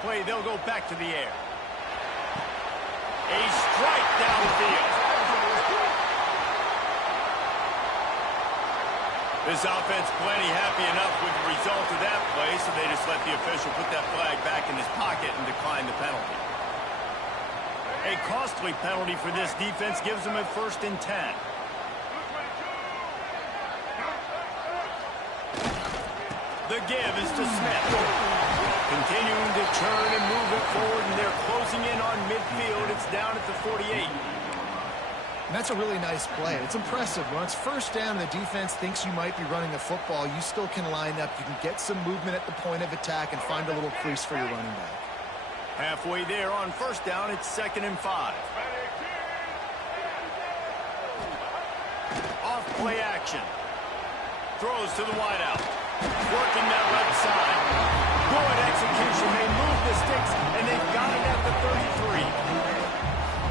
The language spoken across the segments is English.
play, they'll go back to the air. A strike downfield. This offense plenty happy enough with the result of that play, so they just let the official put that flag back in his pocket and decline the penalty. A costly penalty for this defense gives them a 1st and 10. The give is to Smith. Continuing to turn and move it forward, and they're closing in on midfield. It's down at the 48. And that's a really nice play. It's impressive. When it's 1st down and the defense thinks you might be running the football, you still can line up. You can get some movement at the point of attack and find a little crease for your running back. Halfway there on 1st down, it's 2nd and 5. Off play action. Throws to the wideout. Working that left side. Good execution. They move the sticks, and they've got it at the 33.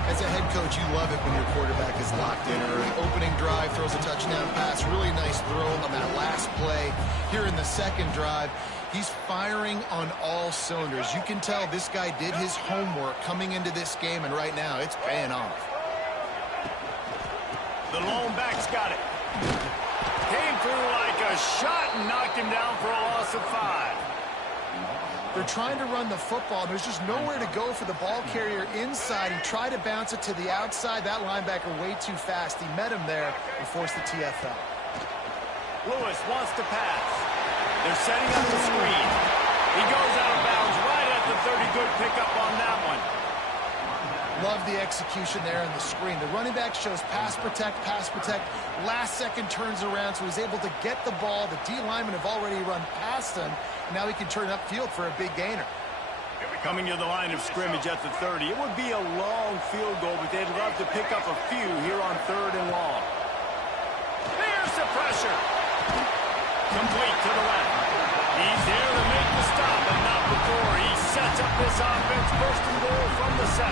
As a head coach, you love it when your quarterback is locked in early. Opening drive, throws a touchdown pass. Really nice throw on that last play. Here in the 2nd drive, he's firing on all cylinders. You can tell this guy did his homework coming into this game, and right now it's paying off. The lone back's got it. Came through like a shot and knocked him down for a loss of 5. They're trying to run the football. There's just nowhere to go for the ball carrier inside. He tried to bounce it to the outside. That linebacker way too fast. He met him there and forced the TFL. Lewis wants to pass. They're setting up the screen. He goes out of bounds right at the 30. Good pickup on that one. Love the execution there on the screen. The running back shows pass protect, pass protect. Last second turns around, so he's able to get the ball. The D linemen have already run past him. Now he can turn upfield for a big gainer. Coming to the line of scrimmage at the 30. It would be a long field goal, but they'd love to pick up a few here on 3rd and long. There's the pressure. Complete to the left. He's there to make the stop, but not before. He sets up this offense 1st and goal from the 7.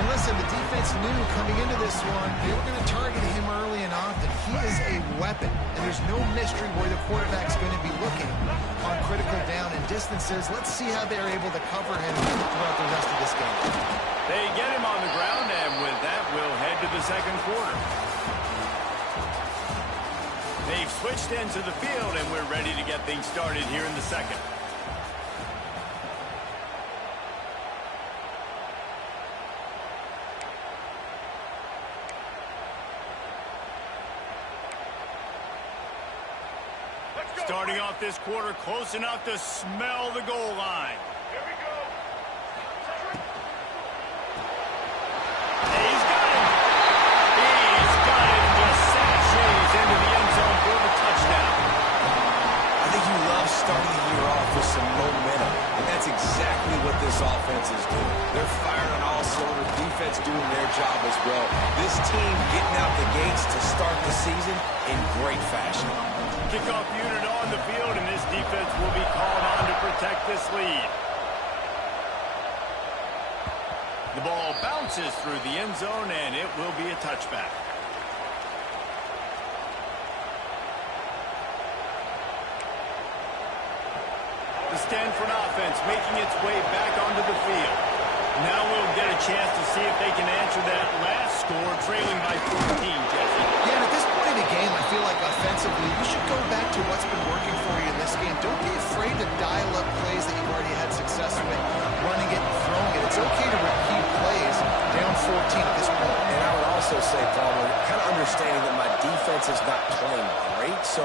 And listen, the defense knew coming into this one, they were going to target him early and often. He is a weapon, and there's no mystery where the quarterback's going to be looking on critical down and distances. Let's see how they're able to cover him throughout the rest of this game. They get him on the ground, and with that, we'll head to the 2nd quarter. They've switched into the field, and we're ready to get things started here in the 2nd. Starting off this quarter close enough to smell the goal line. Here we go. He's got it. He's got it. Just sashays into the end zone for the touchdown. I think you love starting the year off with some momentum, and that's exactly what this offense is doing. They're firing on all cylinders, defense doing their job as well. This team getting out the gates to start the season in great fashion. Kickoff unit on the field, and this defense will be called on to protect this lead. The ball bounces through the end zone, and it will be a touchback. The Stanford offense making its way back onto the field. Now we'll get a chance to see if they can answer that last score, trailing by 14, Jesse. Yeah, and at this point in the game, I feel like offensively, you should go back to what's been working for you in this game. Don't be afraid to dial up plays that you've already had success with, running it and throwing it. It's okay to repeat plays down 14 at this point. And I would also say, Palmer, kind of understanding that my defense is not playing great, so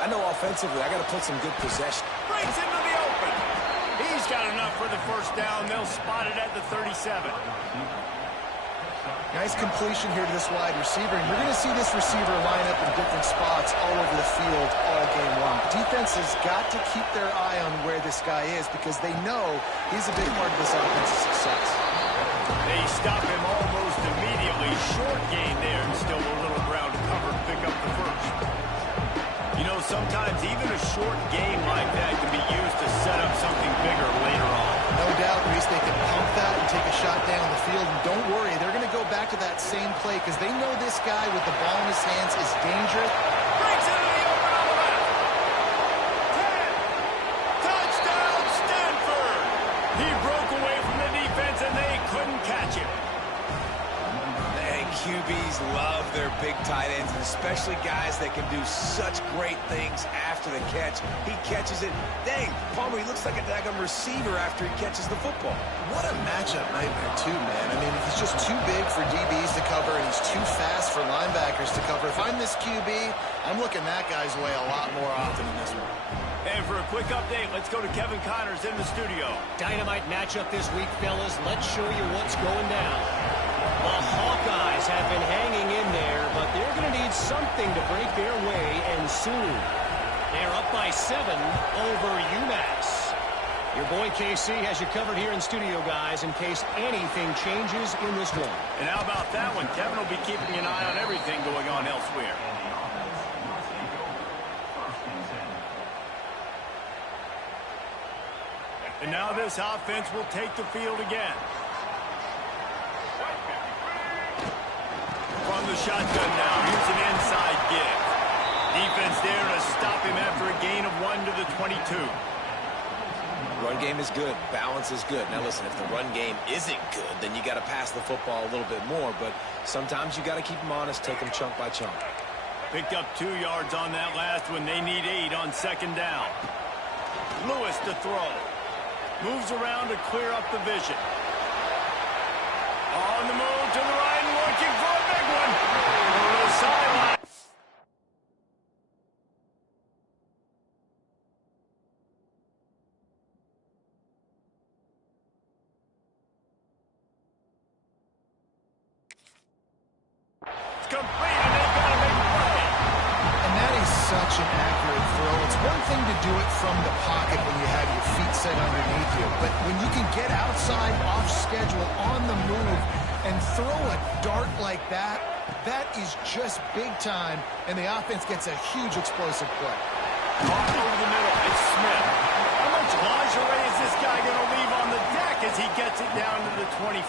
I know offensively I got to put some good possession. Breaks into the open. He's got enough for the 1st down. They'll spot it at the 37. Nice completion here to this wide receiver, and you're going to see this receiver line up in different spots all over the field all game long. Defense has got to keep their eye on where this guy is because they know he's a big part of this offense's success. They stop him almost immediately. Short gain there, and still a little ground to cover to pick up the 1st. You know, sometimes even a short game like that can be used to set up something bigger later on. No doubt, Reese, they can pump that and take a shot down the field. And don't worry, they're going to go back to that same play because they know this guy with the ball in his hands is dangerous. Breaks into the open on the left. 10. Touchdown, Stanford. He broke away from the defense, and they couldn't catch him. And QBs love their big tight ends, and especially guys that can do such great things after the catch. He catches it. Dang, Palmer, he looks like a daggum receiver after he catches the football. What a matchup nightmare, too, man. I mean, he's just too big for DBs to cover, and he's too fast for linebackers to cover. If I'm this QB, I'm looking that guy's way a lot more often in this one. And for a quick update, let's go to Kevin Connors in the studio. Dynamite matchup this week, fellas. Let's show you what's going down. The Hawkeyes have been hanging in there, but they're going to need something to break their way, and soon. They're up by 7 over UMass. Your boy KC has you covered here in studio, guys, in case anything changes in this one. And how about that one? Kevin will be keeping an eye on everything going on elsewhere. And now this offense will take the field again. From the shotgun now, here's an inside give. Defense there to stop him after a gain of 1 to the 22. Run game is good. Balance is good. Now listen, if the run game isn't good, then you got to pass the football a little bit more. But sometimes you got to keep them honest, take them chunk by chunk. Picked up 2 yards on that last one. They need 8 on second down. Lewis to throw. Moves around to clear up the vision. On the move to the right, looking for a big one. Over the sideline. It's complete, and they've got a big play. And that is such an accurate throw. It's one thing to do it from the pocket when you have your feet set underneath you, but when you can get outside, off schedule, on the move, and throw a dart like that, that is just big time, and the offense gets a huge explosive play. Off over the middle, it's Smith. How much lingerie is this guy going to leave on the deck as he gets it down to the 25?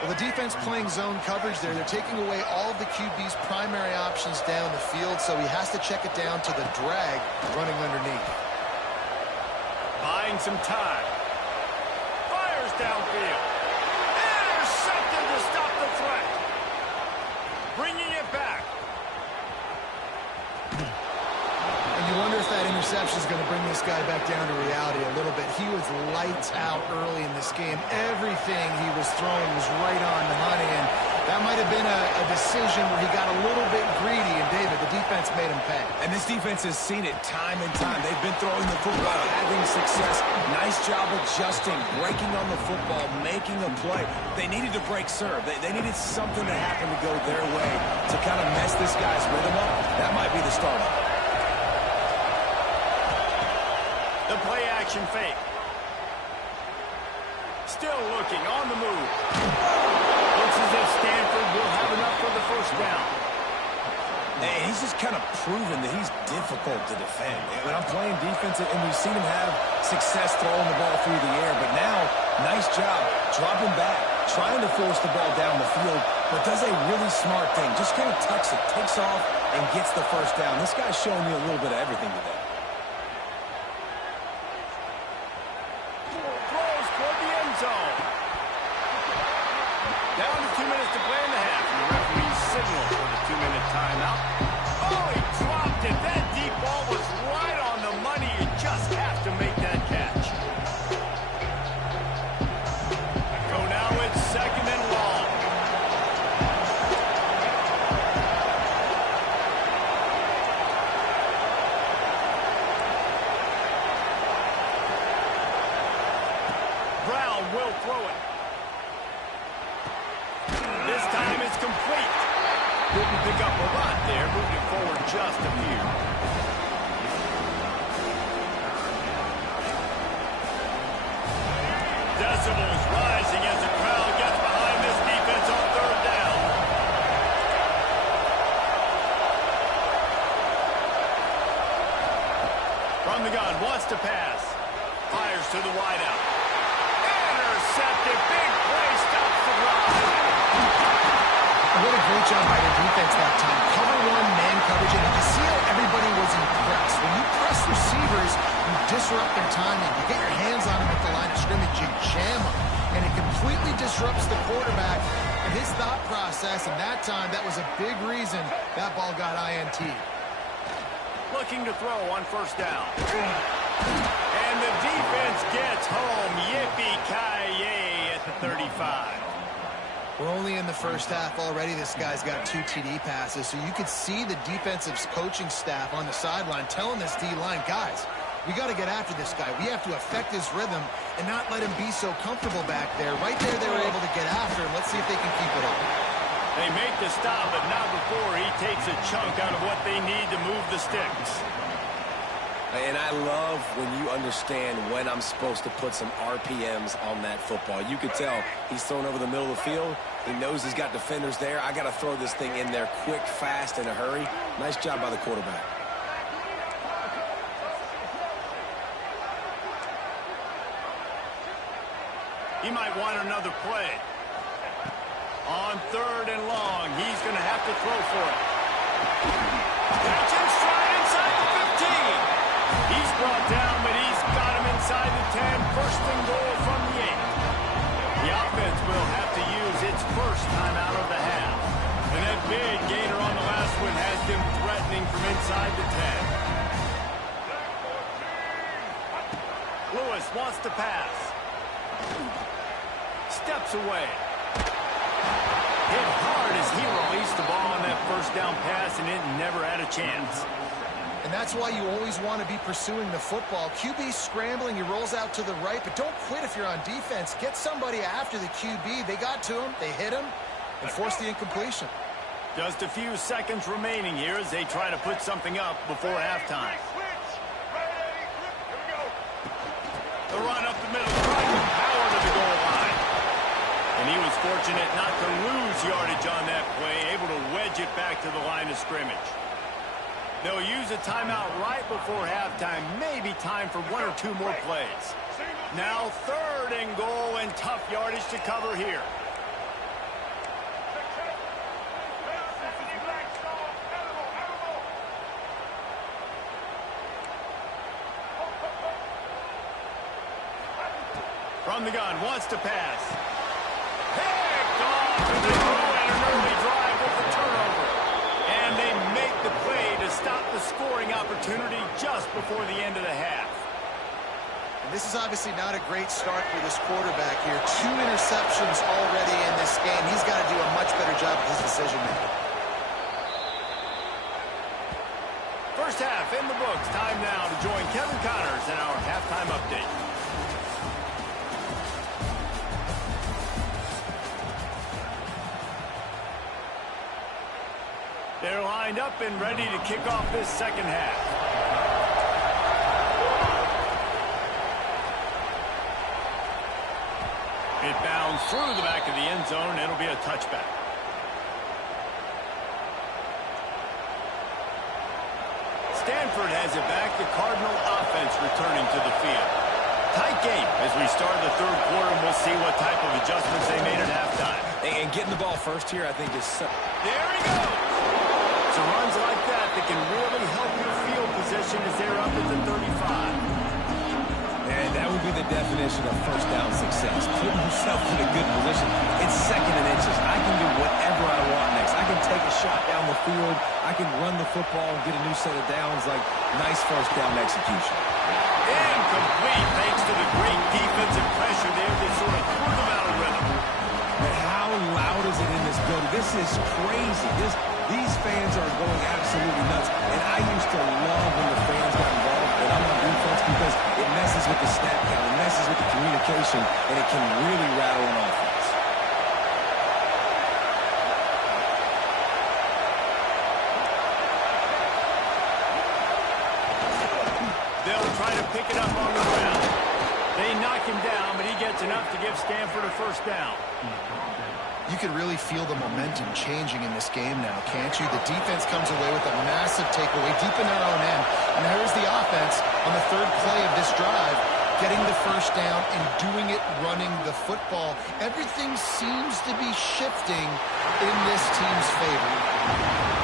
Well, the defense playing zone coverage there. They're taking away all of the QB's primary options down the field, so he has to check it down to the drag running underneath. Buying some time. Fires downfield. Intercepted to stop the threat. Bringing it back. And you wonder if that interception is going to bring this guy back down to reality a little bit. He was lights out early in this game. Everything he was throwing was right on the money, and that might have been a decision where he got a little bit greedy, and David, the defense made him pay. And this defense has seen it time and time. They've been throwing the football, having success. Nice job adjusting, breaking on the football, making a play. They needed to break serve. They needed something to happen to go their way to kind of mess this guy's rhythm up. That might be the start of it. The play action fake. Still looking on the move. Looks as if Stanford will have enough for the first down. Hey, he's just kind of proven that he's difficult to defend. When I'm playing defense, and we've seen him have success throwing the ball through the air, but now, nice job dropping back, trying to force the ball down the field, but does a really smart thing. Just kind of tucks it, takes off, and gets the first down. This guy's showing you a little bit of everything today. Throws toward the end zone. Down to 2 minutes to play in the half. And the referee signal for the 2-minute timeout. Oh, he dropped it. That deep ball was right on the money. You just have to make that catch. So now it's second and long. Brown will throw it. This time it's complete. Didn't pick up a lot there, moving it forward just a few. Decibels rising as the crowd gets behind this defense on third down. From the gun, wants to pass. Fires to the wideout. Intercepted, big play, stops the run. What a great job by the defense that time. Cover one, man coverage, and you can see how everybody was impressed. When you press receivers, you disrupt their timing. You get your hands jam him. And it completely disrupts the quarterback and his thought process. And that time, that was a big reason that ball got INT. Looking to throw on first down. And the defense gets home. Yippee-ki-yay at the 35. We're only in the first half already. This guy's got 2 TD passes. So you could see the defensive coaching staff on the sideline telling this D-line, guys, we got to get after this guy. We have to affect his rhythm and not let him be so comfortable back there. Right there, they were able to get after him. Let's see if they can keep it up. They make the stop, but not before he takes a chunk out of what they need to move the sticks. And I love when you understand when I'm supposed to put some RPMs on that football. You could tell he's thrown over the middle of the field. He knows he's got defenders there. I got to throw this thing in there quick, fast, in a hurry. Nice job by the quarterback. He might want another play. On third and long, he's going to have to throw for it. Catch and stride inside the 15. He's brought down, but he's got him inside the 10. First and goal from the 8. The offense will have to use its first timeout of the half. And that big gainer on the last one has them threatening from inside the 10. Lewis wants to pass. Steps away. Hit hard as he released the ball on that first down pass, and it never had a chance. And that's why you always want to be pursuing the football. QB scrambling, he rolls out to the right, but don't quit if you're on defense. Get somebody after the QB. They got to him, they hit him, and forced the incompletion. Just a few seconds remaining here as they try to put something up before halftime. The run up the middle, driving power to the goal line. And he was fortunate not to lose yardage on that play, able to wedge it back to the line of scrimmage. They'll use a timeout right before halftime. Maybe time for 1 or 2 more plays. Now third and goal, and tough yardage to cover here. From the gun, wants to pass. Picked off, and they throw in an early drive with the turnover. And they make the play to stop the scoring opportunity just before the end of the half. And this is obviously not a great start for this quarterback here. 2 interceptions already in this game. He's got to do a much better job with his decision-making. First half in the books. Time now to join Kevin Connors in our halftime update. They're lined up and ready to kick off this second half. It bounds through the back of the end zone. It'll be a touchback. Stanford has it back. The Cardinal offense returning to the field. Tight game as we start the third quarter, and we'll see what type of adjustments they made at halftime. And getting the ball first here, I think, is so... There he goes! So runs like that can really help your field position as they're up at the 35. And that would be the definition of first down success. Putting yourself in a good position. It's second and inches. I can do whatever I want next. I can take a shot down the field. I can run the football and get a new set of downs. Like, nice first down execution. Incomplete thanks to the great defensive pressure there that sort of threw them out of rhythm. But how loud is it in this building? This is crazy. These fans are going absolutely nuts. And I used to love when the fans got involved and I'm on defense because it messes with the snap count, it messes with the communication, and it can really rattle an offense. They'll try to pick it up on the ground. They knock him down, but he gets enough to give Stanford a first down. You can really feel the momentum changing in this game now, can't you? The defense comes away with a massive takeaway deep in their own end. And here's the offense on the third play of this drive, getting the first down and doing it running the football. Everything seems to be shifting in this team's favor.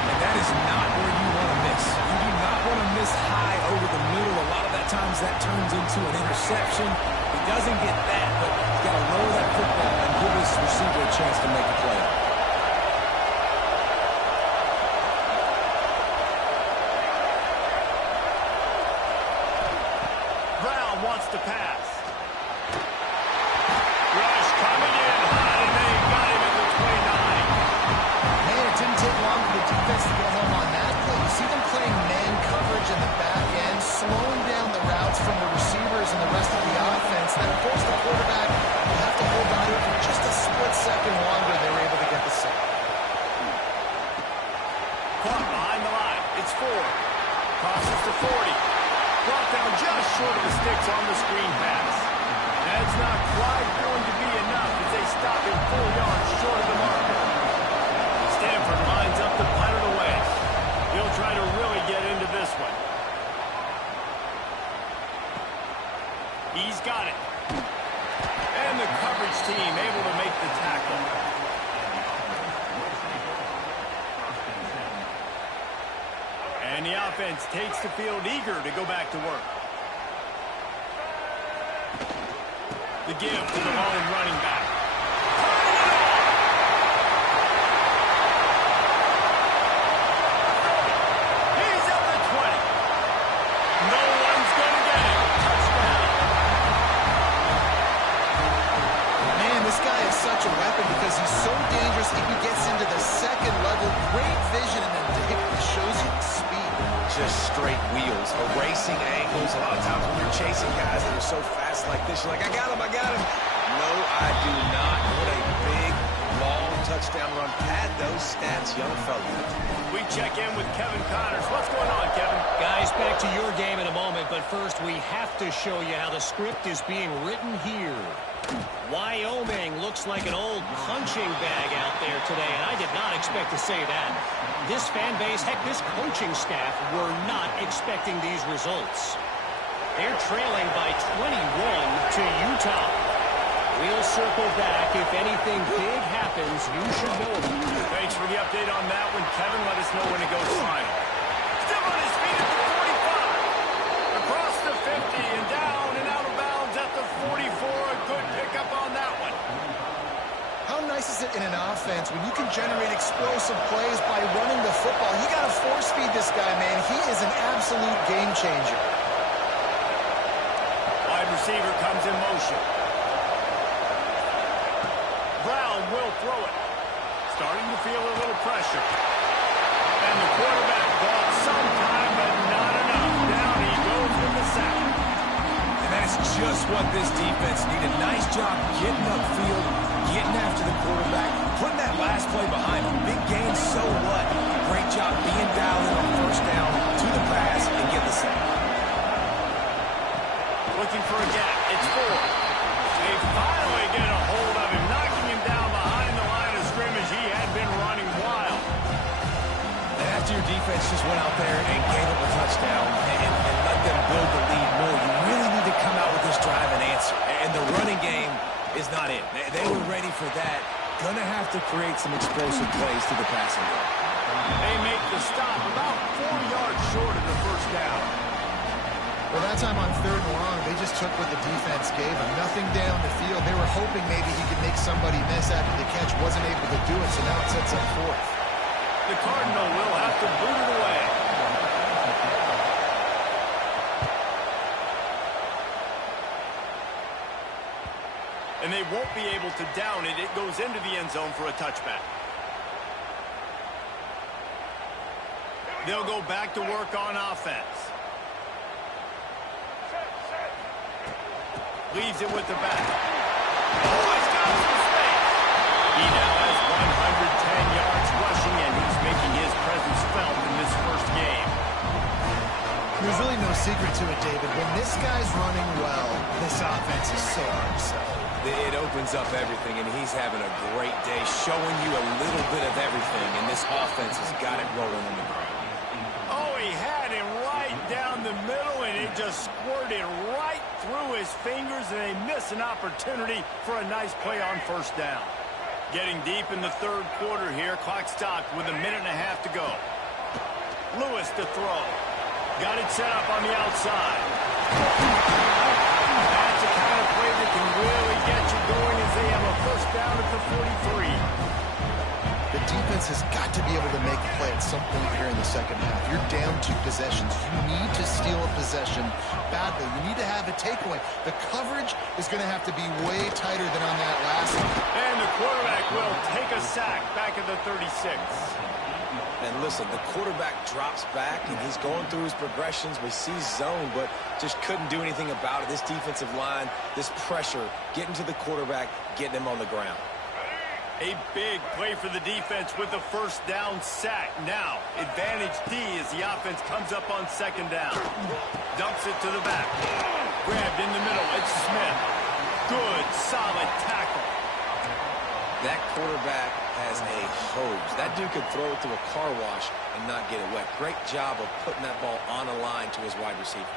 And that is not where you want to miss. You do not want to miss high over the middle. A lot of that times that turns into an interception. You doesn't get that, but he's got to lower that football and give his receiver a chance to make a play. Brown wants to pass. Rush coming in hot, and they got him at the 29. Man, it didn't take long for the defense to get home on that play. You see them playing man coverage in the back end, slowing down the routes from the receivers and the rest of the offense. Then, of course, the quarterback will have to hold on to it for just a split second longer. They were able to get the sack. Caught behind the line. It's Ford. Crosses to 40. Brought down just short of the sticks on the screen pass. That's not quite going to be enough as they stop him 4 yards short of the marker. Stanford lines up to punt it away. He'll try to really get into this one. He's got it. And the coverage team able to make the tackle. And the offense takes the field eager to go back to work. The give to the lone running back. He's at the 20. No one's going to get him. Touchdown. Man, this guy is such a weapon because he's so dangerous if he gets into the second level. Great vision, and then it shows you speed. Just straight wheels, erasing angles. A lot of times when you're chasing guys that are so fast like this, you're like, I got him, I got him. No, I do not. What a big, long touchdown run. Pad those stats, young fella. We check in with Kevin Connors. What's going on, Kevin? Guys, back to your game in a moment, but first we have to show you how the script is being written here. Wyoming looks like an old punching bag out there today, and I did not expect to say that. This fan base, heck, this coaching staff were not expecting these results. They're trailing by 21 to Utah. We'll circle back. If anything big happens, you should know about it. Thanks for the update on that one, Kevin. Let us know when it goes final. Still on his feet at the 45. Across the 50 and down and out of bounds at the 44. A good pickup on that one. How nice is it in an offense when you can generate explosive plays by running the football? You got to force feed this guy, man. He is an absolute game changer. Wide receiver comes in motion. Brown will throw it. Starting to feel a little pressure. And the quarterback bought some time, but not enough. Down he goes with the sack. And that's just what this defense needed. Nice job getting upfield, getting after the quarterback, putting that last play behind him. Big gain, so what? Great job being dialed in on first down to the pass and get the sack. Looking for a gap. It's Ford. They finally get a hold of him, knocking him down behind the line of scrimmage. He had been running wild. And after your defense just went out there and gave up a touchdown and let them build the lead more, you really need to come out with this drive and answer. And the running game is not it. They were ready for that. Gonna have to create some explosive plays to the passing game. They make the stop about 4 yards short of the first down. Well, that time on 3rd and long, they just took what the defense gave them. Nothing down the field. They were hoping maybe he could make somebody miss after the catch. Wasn't able to do it, so now it sets up 4th. The Cardinal will have to boot it away. And they won't be able to down it. It goes into the end zone for a touchback. They'll go back to work on offense. Leaves it with the back. Oh, he's got some space. He now has 110 yards rushing, and he's making his presence felt in this first game. There's really no secret to it, David. When this guy's running well, this offense is so hard to sell. It opens up everything, and he's having a great day, showing you a little bit of everything, and this offense has got it rolling on the ground. Oh, he had him right down the middle, and it just squirted right through his fingers, and they miss an opportunity for a nice play on first down. Getting deep in the 3rd quarter here. Clock stopped with 1.5 minutes to go. Lewis to throw. Got it set up on the outside. That's the kind of play that offense has got to be able to make a play at some point here in the second half. You're down 2 possessions. You need to steal a possession badly. You need to have a takeaway. The coverage is going to have to be way tighter than on that last one. And the quarterback will take a sack back at the 36. And listen, the quarterback drops back, and he's going through his progressions. We see zone, but just couldn't do anything about it. This defensive line, this pressure, getting to the quarterback, getting him on the ground. A big play for the defense with the first down sack. Now, advantage D as the offense comes up on second down. Dumps it to the back. Grabbed in the middle. It's Smith. Good, solid tackle. That quarterback has a hose. That dude could throw it through a car wash and not get it wet. Great job of putting that ball on a line to his wide receiver.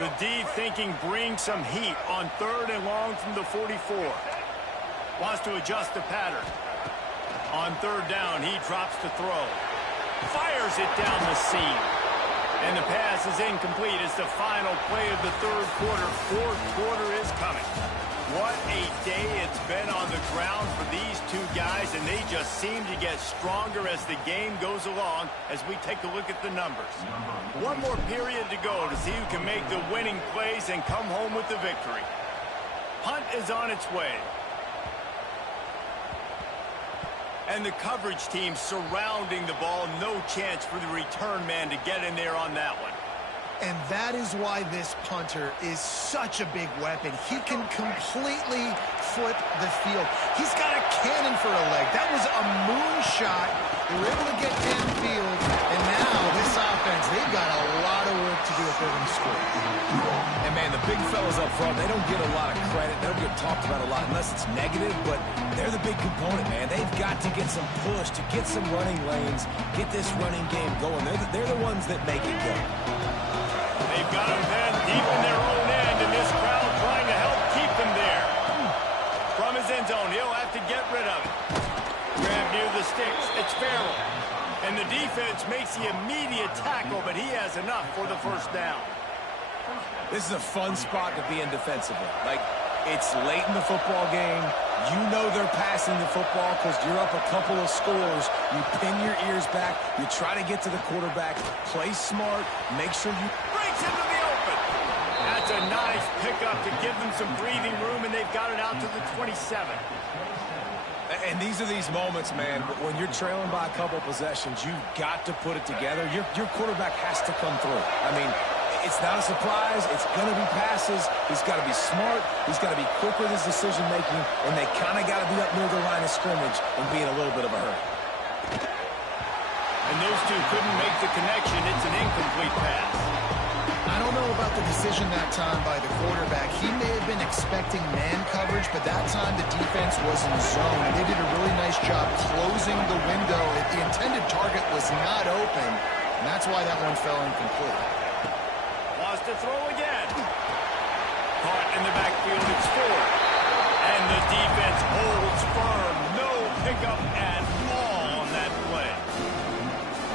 The D thinking bring some heat on 3rd and long from the 44. Wants to adjust the pattern. On 3rd down, he drops to throw. Fires it down the seam. And the pass is incomplete. It's the final play of the 3rd quarter. 4th quarter is coming. What a day it's been on the ground for these 2 guys, and they just seem to get stronger as the game goes along as we take a look at the numbers. One more period to go to see who can make the winning plays and come home with the victory. Punt is on its way. And the coverage team surrounding the ball. No chance for the return man to get in there on that one. And that is why this punter is such a big weapon. He can completely flip the field. He's got a cannon for a leg. That was a moonshot. They were able to get downfield. And now this offense, they've got a lot of work to do if they're going to score. And, man, the big fellas up front, they don't get a lot of credit. They don't get talked about a lot unless it's negative, but they're the big component, man. They've got to get some push, to get some running lanes, get this running game going. They're the ones that make it go. They've got them then deep in their own end, and this crowd trying to help keep them there. From his end zone, he'll have to get rid of it. Grab near the sticks. It's Farrell. And the defense makes the immediate tackle, but he has enough for the first down. This is a fun spot to be in defensively. Like, it's late in the football game. You know they're passing the football because you're up a couple of scores. You pin your ears back. You try to get to the quarterback. Play smart. Make sure you... Breaks into the open. That's a nice pickup to give them some breathing room, and they've got it out to the 27. And these are these moments, man, when you're trailing by a couple possessions, you've got to put it together. Your quarterback has to come through. I mean, it's not a surprise. It's going to be passes. He's got to be smart. He's got to be quick with his decision-making, and they kind of got to be up near the line of scrimmage and be in a little bit of a hurry. And those two couldn't make the connection. It's an incomplete pass. I don't know about the decision that time by the quarterback. He may have been expecting man coverage, but that time the defense was in zone, and they did a really nice job closing the window. The intended target was not open, and that's why that one fell incomplete. To throw again. Caught in the backfield, it's Ford. And the defense holds firm. No pickup at all on that play.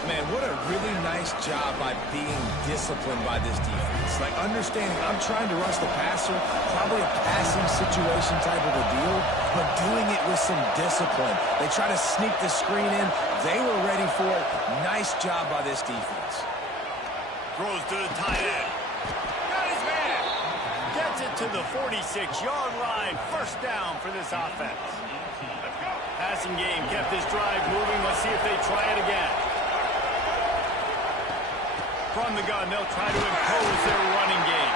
Man, what a really nice job by being disciplined by this defense. Like, understanding I'm trying to rush the passer, probably a passing situation type of a deal, but doing it with some discipline. They try to sneak the screen in. They were ready for it. Nice job by this defense. Throws to the tight end. Gets it to the 46-yard line. First down for this offense. Passing game kept this drive moving. Let's see if they try it again. From the gun, they'll try to impose their running game.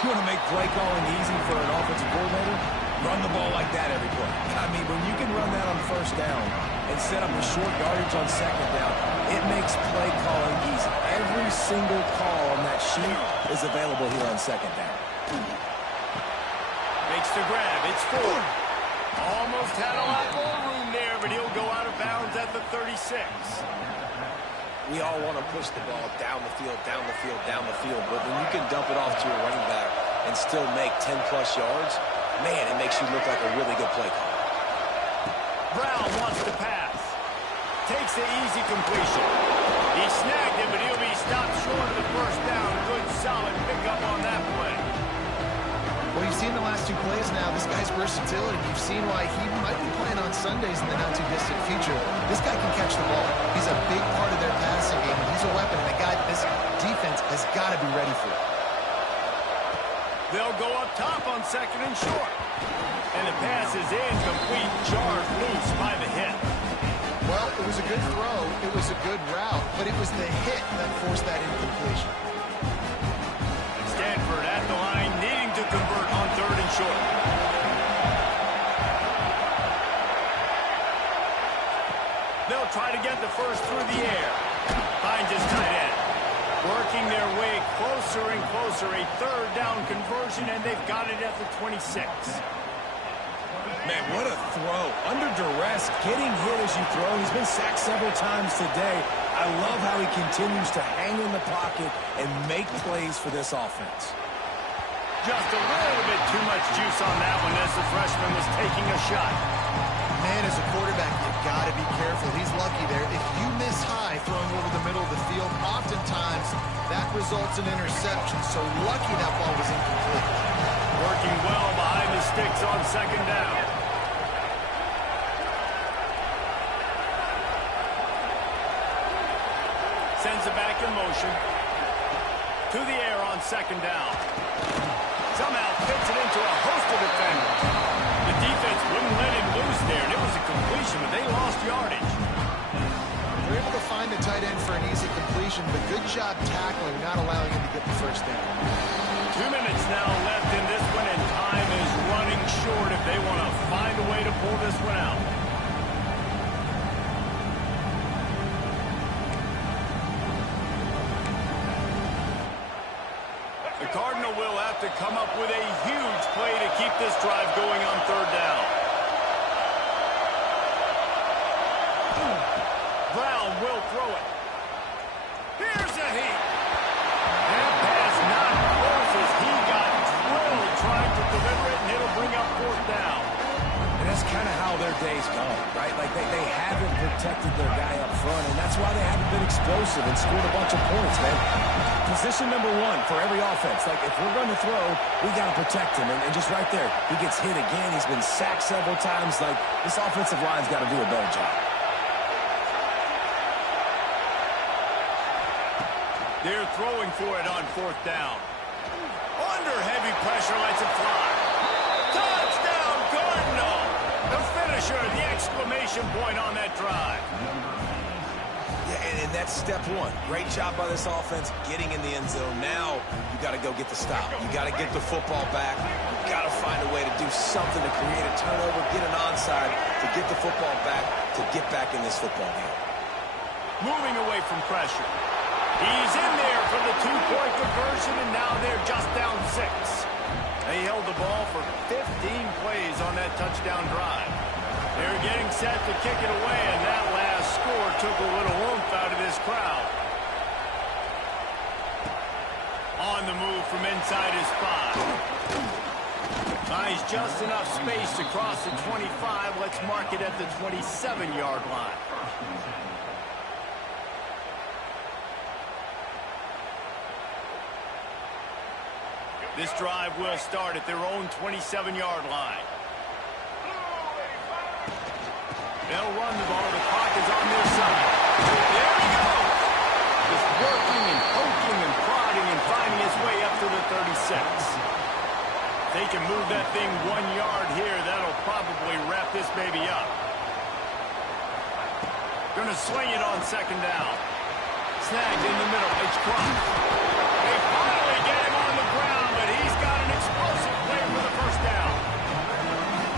You want to make play calling easy for an offensive coordinator? Run the ball like that every play. I mean, when you can run that on first down and set up a short yardage on second down, it makes play calling easy. Every single call on that sheet is available here on second down. Makes the grab. It's Ford. Almost had a lot more room there, but he'll go out of bounds at the 36. We all want to push the ball down the field, down the field, down the field, but when you can dump it off to your running back and still make 10-plus yards, man, it makes you look like a really good play call. Brown wants to pass. Takes the easy completion. He snagged it, but he'll be stopped short of the first down. Good, solid pickup on that play. Well, you've seen the last two plays now, this guy's versatility. You've seen why he might be playing on Sundays in the not-too-distant future. This guy can catch the ball. He's a big part of their passing game, and he's a weapon, and a guy this defense has got to be ready for. They'll go up top on second and short. And the pass is incomplete. Jarred loose by the hit. Well, it was a good throw. It was a good route, but it was the hit that forced that incompletion. Stanford at the line, needing to convert on third and short. They'll try to get the first through the air. Finds his tight end. Working their way closer and closer. A third down conversion, and they've got it at the 26. Man, what a throw. Under duress, getting hit as you throw. He's been sacked several times today. I love how he continues to hang in the pocket and make plays for this offense. Just a little bit too much juice on that one as the freshman was taking a shot. Man, as a quarterback, you've got to be careful. He's lucky there. If you miss high throwing over the middle of the field, oftentimes that results in interception. So lucky that ball was incomplete. Working well behind the sticks on second down. Sends it back in motion. To the air on second down. Somehow fits it into a host of defenders. The defense wouldn't let him loose there, and it was a completion, but they lost yardage. They're able to find the tight end for an easy completion, but good job tackling, not allowing him to get the first down. 2 minutes now left in this one, and time is running short if they want to find a way to pull this one out. The Cardinal will have to come up with a huge play to keep this drive going on third down. Brown will throw it. Here's a heat. That pass not close as he got drilled trying to deliver it, and it'll bring up fourth down. And that's kind of how their day's gone, right? Like they haven't protected their guy up front, and that's why they haven't been explosive and scored a bunch of points, man. Position number one for every offense. Like, if we're going to throw, we got to protect him. And just right there, he gets hit again. He's been sacked several times. Like, this offensive line's got to do a better job. They're throwing for it on fourth down. Under heavy pressure, lets it fly. Touchdown, Cardinal! The finisher, the exclamation point on that drive. Yeah, and that's step one. Great job by this offense getting in the end zone. Now you got to go get the stop. You got to get the football back. You got to find a way to do something to create a turnover, get an onside, to get the football back, to get back in this football game. Moving away from pressure. He's in there for the two-point conversion, and now they're just down 6. They held the ball for 15 plays on that touchdown drive. They're getting set to kick it away, and that last score took a little oomph out of this crowd. On the move from inside his 5. Finds just enough space to cross the 25. Let's mark it at the 27-yard line. This drive will start at their own 27-yard line. They'll run the ball. The clock is on their side. There he goes. Just working and poking and prodding and finding his way up to the 36. If they can move that thing 1 yard here, that'll probably wrap this baby up. Gonna swing it on second down. Snagged in the middle. It's crossed. They finally get him on the ground, but he's got an explosive play for the first down.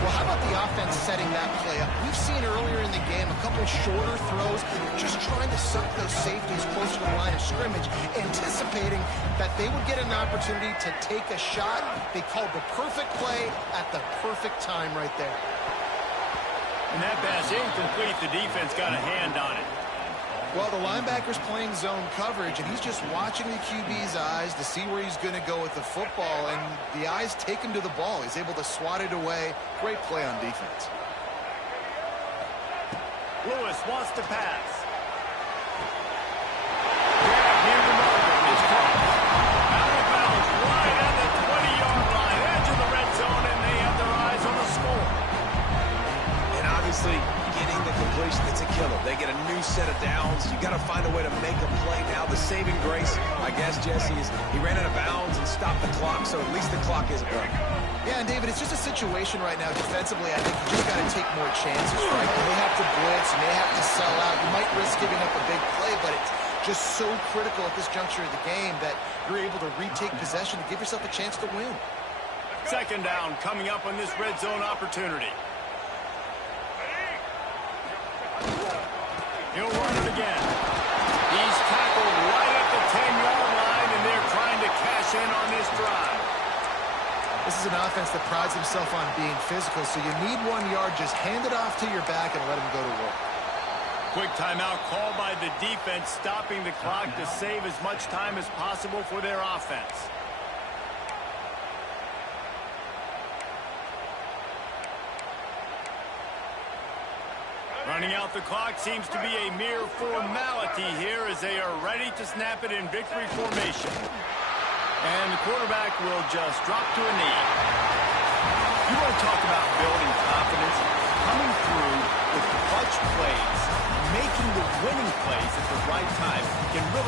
Well, how about the offense setting that play up? We've seen earlier in the game a couple shorter throws, just trying to suck those safeties closer to the line of scrimmage, anticipating that they would get an opportunity to take a shot. They called the perfect play at the perfect time right there. And that pass incomplete. The defense got a hand on it. Well, the linebacker's playing zone coverage, and he's just watching the QB's eyes to see where he's going to go with the football, and the eyes take him to the ball. He's able to swat it away. Great play on defense. Lewis wants to pass. Near the marker. It's caught. Out of bounds, right at the 20-yard line, edge of the red set of downs. You got to find a way to make a play now. The saving grace, I guess, Jesse, is he ran out of bounds and stopped the clock, so at least the clock isn't running. Yeah, and David, it's just a situation right now defensively. I think you just got to take more chances, right? You may have to blitz, you may have to sell out. You might risk giving up a big play, but it's just so critical at this juncture of the game that you're able to retake possession to give yourself a chance to win. Second down coming up on this red zone opportunity. He'll run it again. He's tackled right at the 10-yard line, and they're trying to cash in on this drive. This is an offense that prides himself on being physical, so you need 1 yard. Just hand it off to your back and let him go to work. Quick timeout called by the defense, stopping the clock to save as much time as possible for their offense. Running out the clock seems to be a mere formality here as they are ready to snap it in victory formation. And the quarterback will just drop to a knee. You want to talk about building confidence? Coming through with clutch plays, making the winning plays at the right time can really